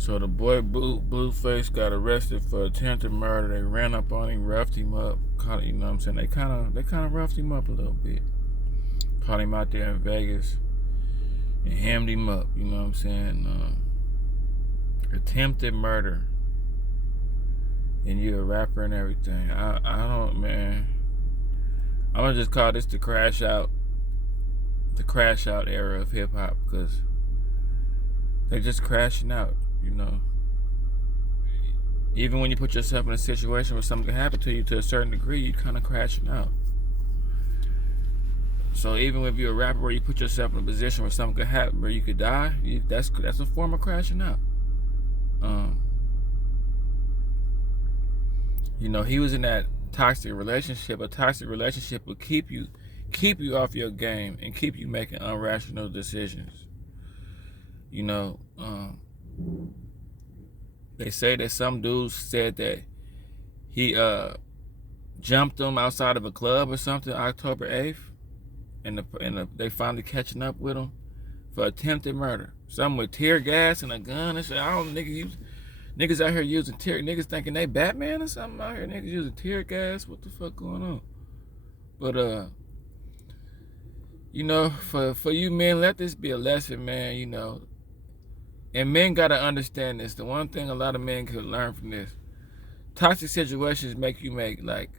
So the boy Blueface got arrested for attempted murder. They ran up on him, roughed him up, caught, you know what I'm saying? They kind of roughed him up a little bit. Caught him out there in Vegas and hammed him up, you know what I'm saying? Attempted murder. And you're a rapper and everything. I don't, man. I'm gonna just call this the crash out era of hip hop, because they're just crashing out, you know. Even when you put yourself in a situation where something can happen to you to a certain degree, you kind of crashing out. So even if you're a rapper where you put yourself in a position where something could happen, where you could die, that's a form of crashing out. You know, he was in that toxic relationship. A toxic relationship will keep you off your game and keep you making irrational decisions. You know, they say that some dudes said that he jumped them outside of a club or something October 8th, and they finally catching up with him for attempted murder. Something with tear gas and a gun and shit. I don't niggas out here using niggas thinking they Batman or something out here. Niggas using tear gas. What the fuck going on? But you know, for you men, let this be a lesson, man. You know, and men gotta understand this. The one thing a lot of men could learn from this: toxic situations make you make like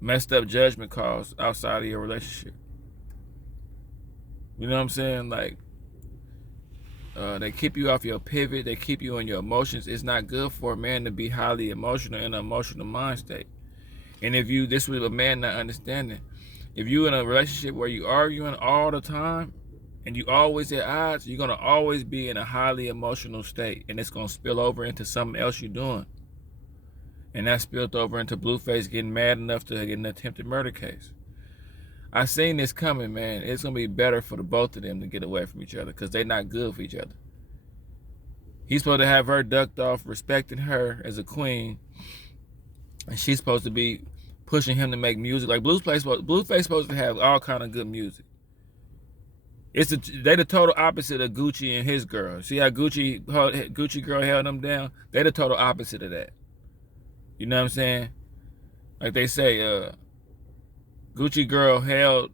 messed up judgment calls outside of your relationship. You know what I'm saying? Like, they keep you off your pivot. They keep you on your emotions. It's not good for a man to be highly emotional in an emotional mind state. And if this was a man not understanding, if you in a relationship where you arguing all the time and you always at odds, you're gonna always be in a highly emotional state, and it's gonna spill over into something else you're doing. And that spilled over into Blueface getting mad enough to get an attempted murder case. I seen this coming, man. It's gonna be better for the both of them to get away from each other, because they're not good for each other. He's supposed to have her ducked off, respecting her as a queen, and she's supposed to be pushing him to make music. Like Blueface supposed to have all kind of good music. They the total opposite of Gucci and his girl. See how Gucci girl held him down? They the total opposite of that. You know what I'm saying? Like they say, Gucci girl held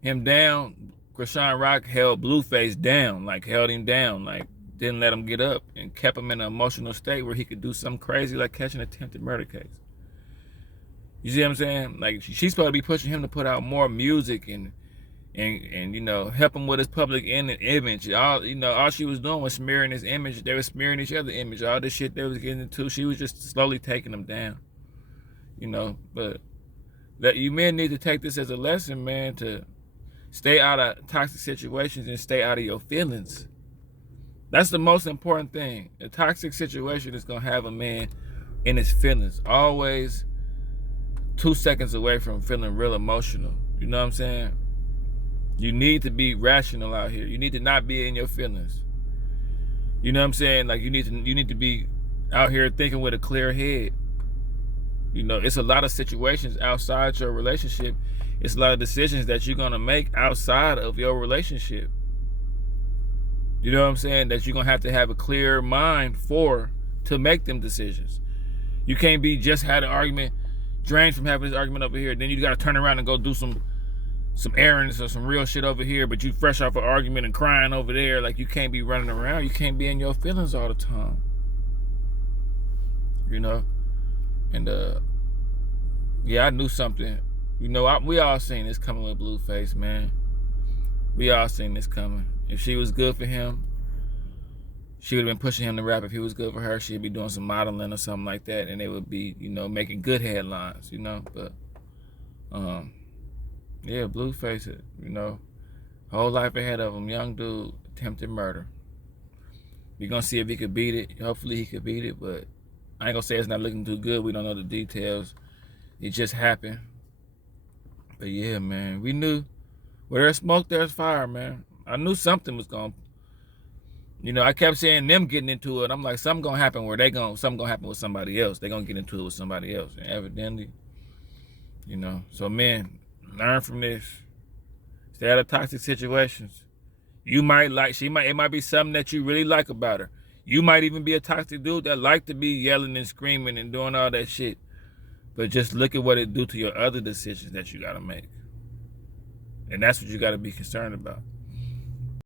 him down. Krishan Rock held Blueface down, like held him down, like didn't let him get up and kept him in an emotional state where he could do something crazy like catch an attempted murder case. You see what I'm saying? Like she's supposed to be pushing him to put out more music and you know, help him with his public image. All she was doing was smearing his image. They were smearing each other's image. All this shit they was getting into, she was just slowly taking them down. You know, but that you men need to take this as a lesson, man, to stay out of toxic situations and stay out of your feelings. That's the most important thing. A toxic situation is gonna have a man in his feelings, always 2 seconds away from feeling real emotional. You know what I'm saying? You need to be rational out here. You need to not be in your feelings. You know what I'm saying? Like you need to be out here thinking with a clear head. You know, it's a lot of situations outside your relationship. It's a lot of decisions that you're gonna make outside of your relationship. You know what I'm saying? That you're gonna have to have a clear mind to make them decisions. You can't be just had an argument, drained from having this argument over here, then you gotta turn around and go do some errands or some real shit over here, but you fresh off an argument and crying over there. Like you can't be running around. You can't be in your feelings all the time. You know? And yeah, I knew something. You know, we all seen this coming with Blueface, man. We all seen this coming. If she was good for him, she would have been pushing him to rap. If he was good for her, she'd be doing some modeling or something like that, and they would be, you know, making good headlines, you know. But yeah, Blueface, you know, whole life ahead of him. Young dude, attempted murder. We're gonna see if he could beat it. Hopefully he could beat it, but I ain't gonna say it's not looking too good. We don't know the details. It just happened. But yeah, man, we knew where there's smoke, there's fire, man. I knew something was gonna, you know, I kept saying them getting into it. I'm like, something gonna happen where something gonna happen with somebody else. They gonna get into it with somebody else. And evidently, you know, so men, learn from this. Stay out of toxic situations. It might be something that you really like about her. You might even be a toxic dude that like to be yelling and screaming and doing all that shit. But just look at what it do to your other decisions that you got to make. And that's what you got to be concerned about.